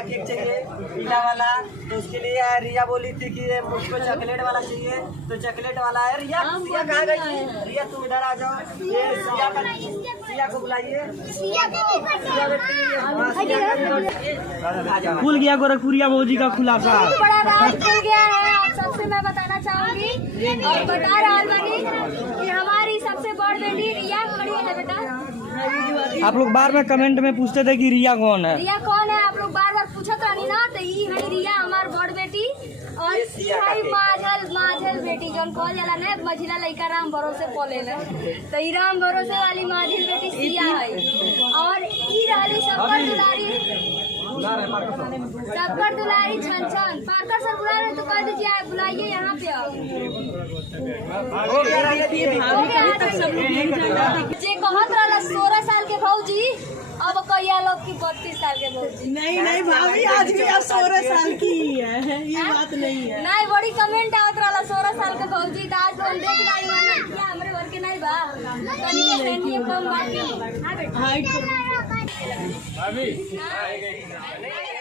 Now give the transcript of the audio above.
वाला केक चाहिए, पीला वाला। तो उसके लिए रिया बोली थी कि मुझको चॉकलेट वाला चाहिए, तो चॉकलेट वाला है। रिया रिया कहाँ गई? रिया तुम इधर आ जाओ। ये सिया को बुलाइए। खुल गया गोरखपुरिया भौजी का खुलासा, बड़ा राज खुल गया है। आप सबसे मैं बताना चाहूंगी और बता रहा बनी कि हमारी सबसे बड़ बेटी रिया खड़ी है बेटा। आप लोग बार बार कमेंट में पूछते थे कि रिया कौन है। रिया कौन है आप लोग बार बार पूछत रही ना, तो ये है रिया हमार बड़ बेटी। और है माझल बेटी जौन कॉल जाला ना, मझिला लड़का राम भरोसे पोले न, तो ई राम भरोसे वाली माझिल बेटी सिया है। और ई रहली सबकर दुलारी छन पार्कर सर बुला रहे तो कह दीजिए बुलाइए यहाँ पे आओ। जे कहत रहा 16 साल के भौजी, अब कहिया लोग की 32 साल के भौजी। नहीं भाभी, आज भी आप 16 साल की है, ये बात नहीं है। नहीं बड़ी कमेंट आवत रहा 16 साल के भौजी, तो आज हम देख रही क्या हमरे घर के नहीं बा कनी के सैनिक कम बाकी। हां बेटा